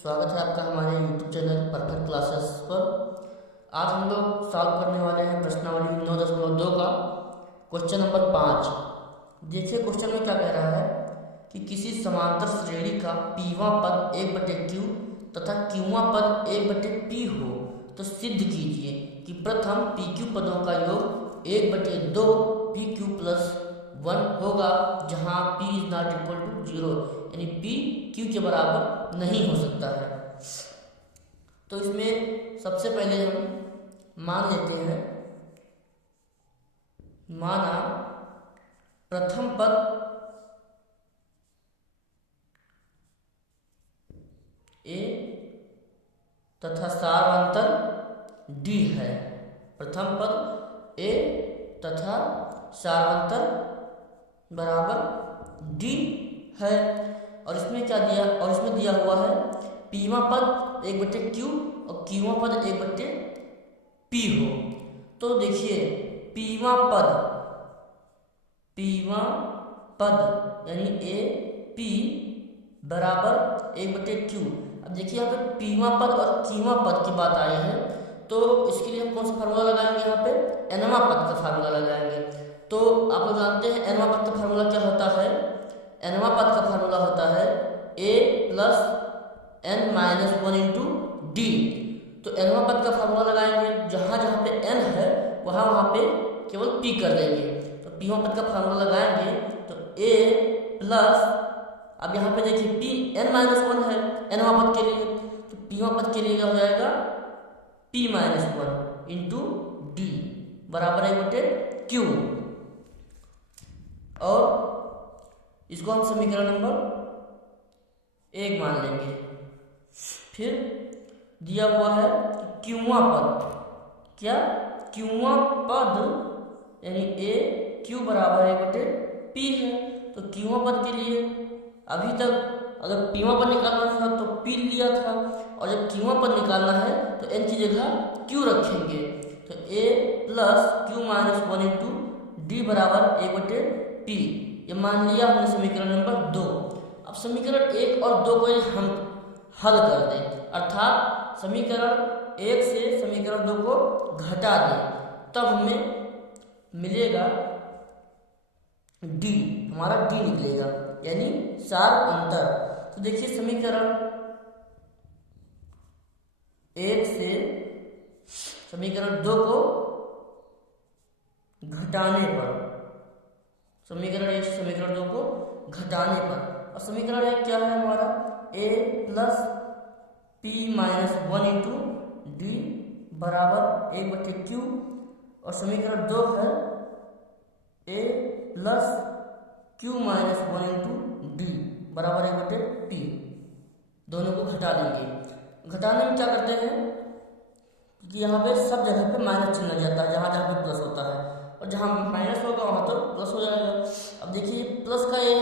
स्वागत है आपका हमारे YouTube चैनल परफेक्ट क्लासेस पर। आज हम लोग सॉल्व करने वाले हैं प्रश्नावली 9.2 का क्वेश्चन नंबर 5। देखिए क्वेश्चन में क्या कह रहा है कि किसी समांतर श्रेणी का पीवां पद 1/q तथा क्यूवां पद 1/p हो तो सिद्ध कीजिए कि प्रथम pq पदों का योग 1/2 pq + 1 होगा, जहां p is not equal to 0, यानी p q के बराबर नहीं हो सकता है। तो इसमें सबसे पहले हम मान लेते हैं, माना प्रथम पद a तथा सारांतर d है। प्रथम पद a तथा सारांतर बराबर d है। और इसमें क्या दिया, और इसमें दिया हुआ है पीवां पद 1/q और क्यूवां पद 1/p हो। तो देखिए पीवां पद यानी a p बराबर 1/q। अब देखिए यहाँ पे पीवां पद और क्यूवां पद की बात आई है, तो इसके लिए हम कौन सा फार्मूला लगाएंगे, यहाँ पे nवां पद का फार्मूला लगाएंगे। तो आप लोग जानते हैं nवां पद का फार्मूला क्या होता है। nवां पद का फार्मूला होता है a + n-1 इंटू d। तो nवां पद का फार्मूला लगाएंगे, जहां जहां पे n है वहां पे केवल p कर देंगे। तो पीवां पद का फार्मूला लगाएंगे तो a प्लस, अब यहाँ पे देखिए p n-1 है nवां पद के लिए, तो पीवां पद के लिए क्या हो जाएगा p-1 इंटू d बराबर 1/q। और इसको हम समीकरण नंबर 1 मान लेंगे। फिर दिया हुआ है क्यूवां पद, क्या क्यूवां पद यानी a q बराबर 1/p है। तो क्यूवां पद के लिए अभी तक अगर पीवां पद निकालना था तो p लिया था, और जब क्यूवां पद निकालना है तो n की जगह q रखेंगे। तो a + q-1 इंटू d बराबर 1/p, ये मान लिया हमने समीकरण नंबर 2। अब समीकरण 1 और 2 को हम हल कर दें, अर्थात समीकरण 1 से समीकरण 2 को घटा दें, तब हमें मिलेगा d, हमारा d निकलेगा यानी सार अंतर। तो देखिए समीकरण 1 से समीकरण 2 को घटाने पर, समीकरण 1 से समीकरण 2 को घटाने पर, और समीकरण 1 क्या है हमारा a + p-1 इंटू d बराबर 1/q, और समीकरण 2 है a + q-1 इंटू d बराबर 1/p। दोनों को घटा देंगे। घटाने में क्या करते हैं कि यहाँ पे सब जगह पे माइनस चिन्ह लग जाता है, जहाँ जहाँ पे प्लस होता है, और जहाँ माइनस होगा वहाँ तो प्लस हो जाएगा। अब देखिए प्लस का a है,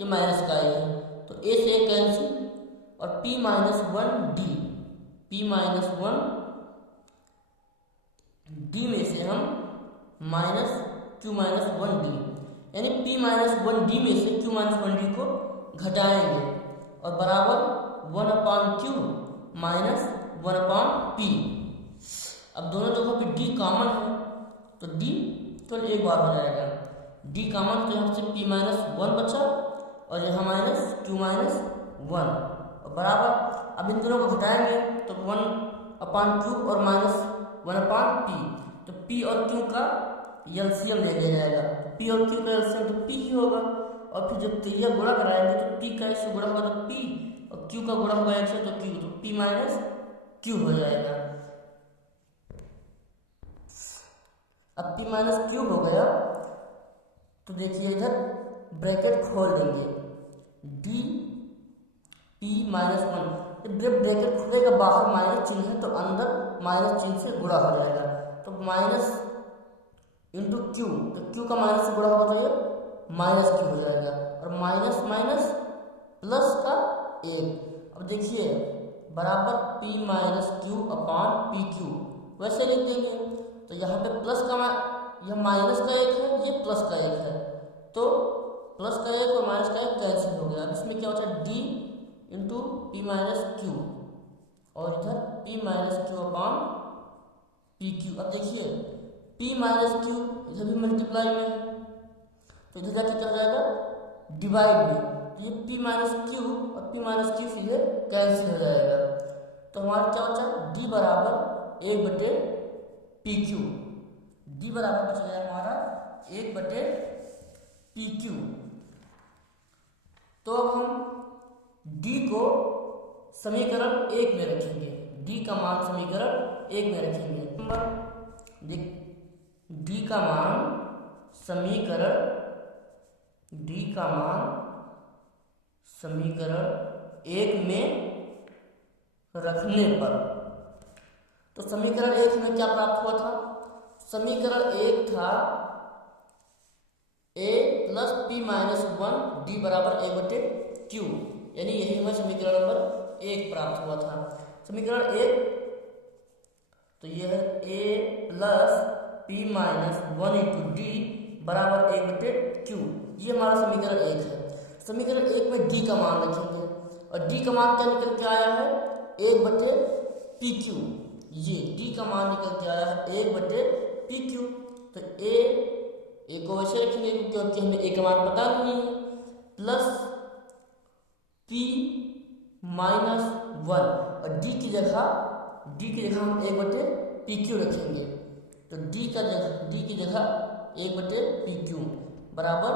ये माइनस का a है, तो a से a कैंसिल, और p-1 d में से हम -q-1 d, यानी p-1 d में से q-1 d को घटाएंगे, और बराबर 1/q - 1/p। अब दोनों जगहों पे d कॉमन है तो d तो एक बार हो जाएगा, d कॉमन, तो यहाँ से p-1 बचा और यहाँ -q-1, और बराबर, अब इन दोनों को घटाएंगे तो 1/q और -1/p, तो p और q का एलसीएम ले लिया जाएगा। p और q का एलसीएम तो p ही होगा, और फिर जब त्रिज्या गुणा कराएंगे तो p का 1 से गुणा होगा तो p, और q का गुणा होगा 1 से तो q, तो p - q हो जाएगा। अब p-q हो गया तो देखिए इधर ब्रैकेट खोल देंगे, d p-1, जब ब्रैकेट खुलेगा बाहर माइनस चिन्ह है तो अंदर माइनस चिन्ह से गुणा हो जाएगा, तो माइनस इंटू q, तो q का माइनस से गुणा होगा तो ये -q हो जाएगा, और माइनस प्लस का 1। अब देखिए बराबर p-q/pq, वैसे लिख देंगे। तो यहाँ पे प्लस का, यह माइनस का 1 है, ये प्लस का 1 है, तो प्लस का 1 और माइनस का 1 कैंसिल हो गया। इसमें क्या होता है d इंटू p-q, और इधर p minus Q upon P Q. अब देखिए p माइनस क्यू इधर भी मल्टीप्लाई में है, तो इधर जाके क्या हो जाएगा डिवाइड में, तो ये p माइनस क्यू और p माइनस क्यू सीधे कैंसिल हो जाएगा। तो हमारा क्या बचा d बराबर 1/पी क्यू, d बराबर बच गया हमारा 1/पी क्यू। तो अब हम d को समीकरण 1 में रखेंगे, d का मान समीकरण 1 में रखेंगे। नंबर देख d का मान समीकरण एक में रखने पर, तो समीकरण 1 में क्या प्राप्त हुआ था, समीकरण 1 था a plus P minus 1 d बराबर 1/q, यानी यही हमें समीकरण नंबर 1 प्राप्त हुआ था। समीकरण 1 तो यह है a plus P minus 1 into D बराबर 1/q, ये हमारा समीकरण 1 है। समीकरण 1 में d का मान रखेंगे और d का मान क्या निकल के आया है 1/pq, ये d का मान निकल के आया है 1/pq। तो a को वैसे रखेंगे क्योंकि हमें a का मान पता नहीं है, प्लस p माइनस 1 और d की जगह हम 1/pq रखेंगे, तो d की जगह 1/pq बराबर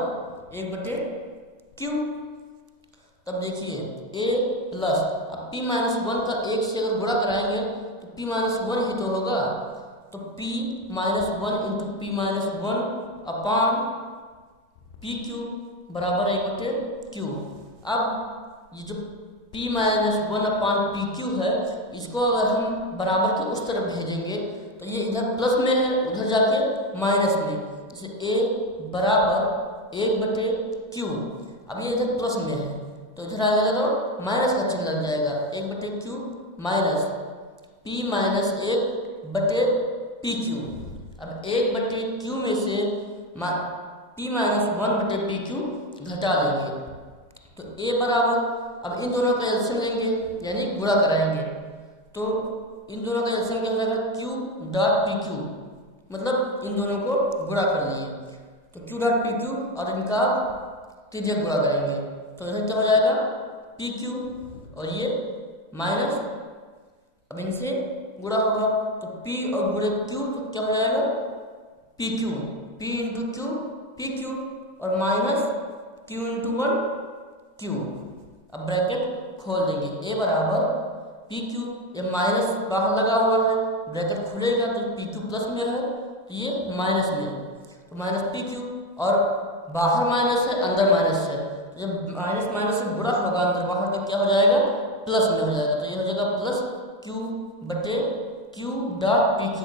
1/q। तब देखिए a प्लस, अब p माइनस 1 का 1 से अगर गुणा कराएंगे तो p माइनस 1 ही तो होगा, तो p minus 1 into P minus 1 upon P Q बराबर 1/q। अब ये जो p minus 1 upon P Q है, इसको अगर हम बराबर के उस तरफ भेजेंगे तो ये इधर प्लस में है, उधर जाके माइनस में, जैसे a बराबर 1/q। अब ये इधर प्लस में है तो इधर आ जाएगा तो माइनस का चिन्ह लग जाएगा, 1/q minus p minus 1/pq। अब 1/q में से p माइनस 1/pq घटा देंगे, तो a बराबर, अब इन दोनों का एलसीएम लेंगे यानी गुणा कराएंगे, तो इन दोनों का एलसीएम क्या हो जाएगा q डॉट pq, मतलब इन दोनों को गुणा कर लिए, तो q डॉट pq और इनका त्रिज्यक गुणा करेंगे, तो यह क्या हो जाएगा pq और ये माइनस, अब इनसे गुणा होगा तो p और गुणे q, तो क्या हो जाएगा pq, p into Q pq और माइनस q इंटू 1 q। अब ब्रैकेट खोल देंगे, a बराबर pq, ये माइनस बाहर लगा हुआ है, ब्रैकेट खुलेगा तो pq प्लस में है, ये माइनस में, तो माइनस pq और बाहर माइनस है अंदर माइनस है, जब माइनस माइनस से गुणा होगा अंदर बाहर तो क्या हो जाएगा प्लस में हो जाएगा, तो ये हो जाएगा प्लस q/q डॉट pq।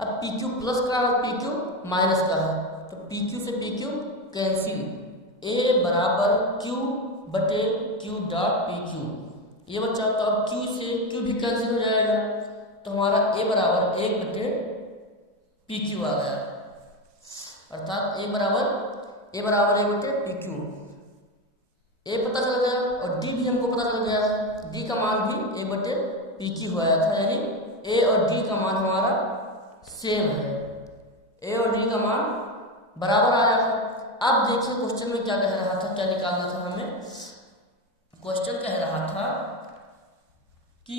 अब pq प्लस का और pq माइनस का है, तो pq से pq कैंसिल, a बराबर q/q डॉट pq, ये बच्चा, तो अब q से q भी कैंसिल हो जाएगा, तो हमारा a बराबर 1/pq आ गया, अर्थात a बराबर 1/pq। a पता चल गया और d भी हमको पता चल गया है, d का मान भी 1/pq आया था, यानी a और d का मान हमारा सेम है, a और d का मान बराबर आया है। अब देखिए क्वेश्चन में क्या कह रहा था, क्या निकालना था हमें, क्वेश्चन कह रहा था कि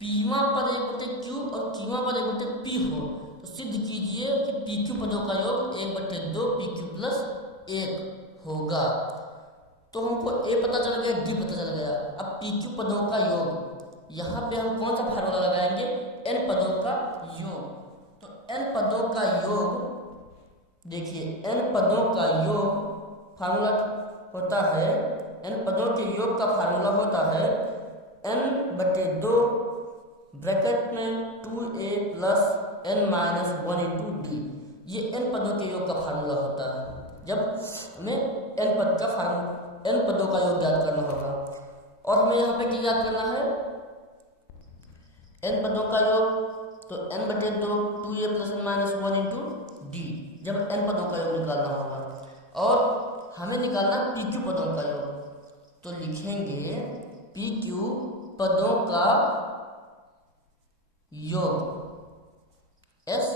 पीवा पद 1/q और कीवा पद 1/p हो तो सिद्ध कीजिए कि pq पदों का योग 1/2 pq प्लस 1 होगा। तो हमको a पता चल गया, d पता चल गया, अब pq पदों का योग, यहाँ पे हम कौन सा फार्मूला लगाएंगे, n पदों का योग, तो n पदों का योग, देखिए n पदों का योग फार्मूला होता है, n पदों के योग का फार्मूला होता है n/2 ब्रैकेट में 2a plus n minus 1 into D, ये n पदों के योग का फार्मूला होता है। जब हमें n पदों का योग ज्ञात करना होगा, और हमें यहाँ पे क्या ज्ञात करना है, n पदों का योग, तो n/2 2a plus n minus 1 into D, जब n पदों का योग निकालना होगा, और हमें निकालना pq पदों का योग, तो लिखेंगे pq पदों का योग एस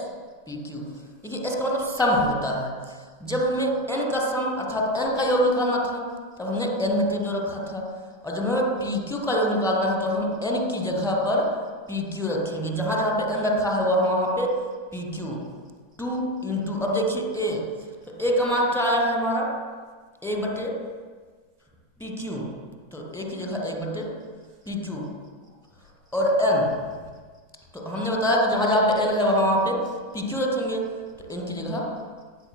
पी क्यू। देखिए एस का मतलब सम होता है। जब हमें एन का सम अर्थात एन का योग निकालना था तब हमने एन बटे दो रखा था, और जब हमें पी क्यू का योग निकालना है तो हम एन की जगह पर पी क्यू रखेंगे। जहाँ जहाँ पे एन रखा है वहाँ पे पी क्यू। 2 इंटू, अब देखिए ए, तो ए का मान क्या आया है हमारा, ए बटे पी क्यू, तो ए की जगह ए बटे पी क्यू। और एन, तो हमने बताया कि जहाँ जहाँ पे एन है वहाँ पे पी क्यू रखेंगे, तो एन की जगह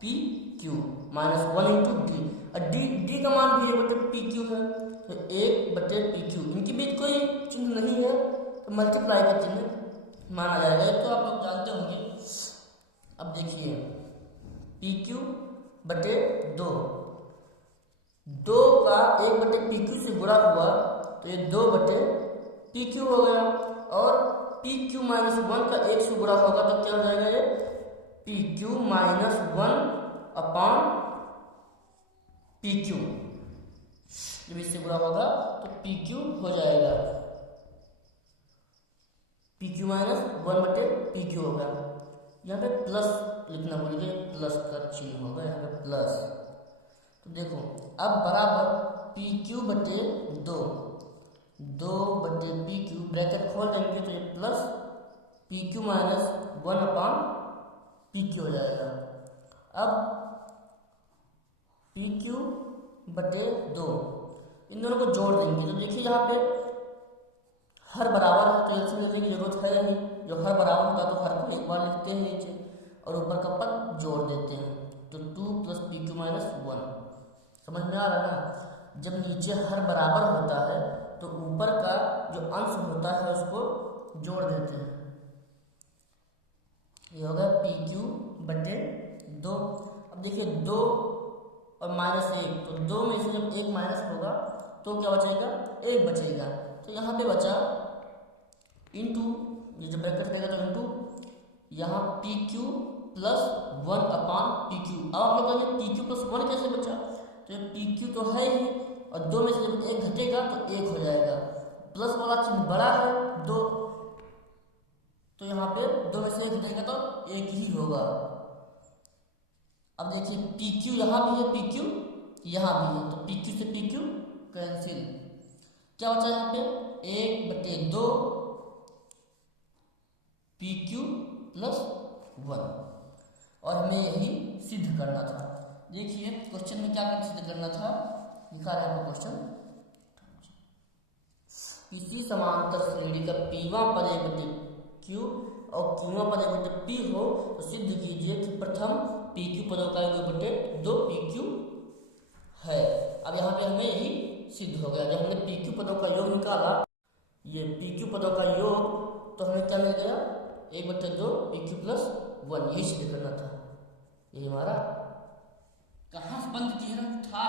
P Q minus 1 into D. और डी का मान भी ए बटे पी क्यू है, तो 1 बटे पी क्यू। इनके बीच कोई चिन्ह नहीं है तो मल्टीप्लाई का चिन्ह माना जाएगा, तो आप लोग जानते होंगे। अब देखिए पी क्यू बटे 2, 2 का 1 बटे पी क्यू से गुणा हुआ तो ये 2 बटे पी क्यू हो गया, और पी क्यू माइनस 1 का 1 से गुणा होगा तो क्या हो जाएगा, ये P Q minus 1 upon P Q. जब इससे गुणा होगा तो पी क्यू हो जाएगा, पी क्यू माइनस 1 बटे पी क्यू होगा। यहाँ पे प्लस लिखना भूल गए, प्लस का चिन्ह होगा यहाँ पे प्लस। तो देखो अब बराबर पी क्यू बटे 2, 2 बटे पी क्यू, ब्रैकेट खोल देंगे तो ये plus P Q minus 1 upon P Q हो जाएगा। अब पी क्यू बटे 2, इन दोनों को जोड़ देंगे तो देखिए यहाँ पे हर बराबर है तो एलसीएम लेने की जरूरत है या नहीं। जो हर बराबर होता तो हर को एक बार लिखते हैं नीचे और ऊपर का पद जोड़ देते हैं, तो 2 प्लस पी क्यू माइनस 1। समझ में आ रहा है ना। जब नीचे हर बराबर होता है तो ऊपर का जो अंश होता है उसको जोड़ देते हैं। ये होगा पी क्यू बटे 2। अब देखिए 2 और माइनस 1, तो 2 में से जब 1 माइनस होगा तो क्या बचेगा, 1 बचेगा। तो यहाँ पे बचा इंटू, ये जब ब्रैकेट देगा तो इंटू यहाँ P Q plus 1 upon P Q. अब आप लोगों ने पी क्यू प्लस 1 कैसे बचा, तो पी क्यू तो है ही, और 2 में से जब 1 घटेगा तो 1 हो जाएगा। प्लस वाला चिन्ह बड़ा है 2, तो यहाँ पे 2 में से 1 घटेगा तो 1 ही होगा। अब देखिए पी क्यू यहाँ भी है, पी क्यू यहाँ भी है, तो पी क्यू से पी क्यू कैंसिल। क्या बचा यहाँ पे, 1 बटे 2 पी क्यू प्लस 1, और हमें यही सिद्ध करना था। देखिए क्वेश्चन में क्या सिद्ध करना था, लिखा रहा है आपको क्वेश्चन, किसी समांतर श्रेणी का पीवां पद ए बटे क्यू और क्यूवां पद ए बटे पी हो तो सिद्ध कीजिए कि प्रथम पी क्यू पदों का योग बटे 2 पी क्यू है। अब यहाँ पे हमें यही सिद्ध हो गया। जब हमने पी क्यू पदों का योग निकाला, ये पी क्यू पदों का योग, तो हमें क्या मिल गया, 1 बटे 2 पी क्यू प्लस 1। यही सिद्ध करना था। यही हमारा कहाँ से बंद किया था,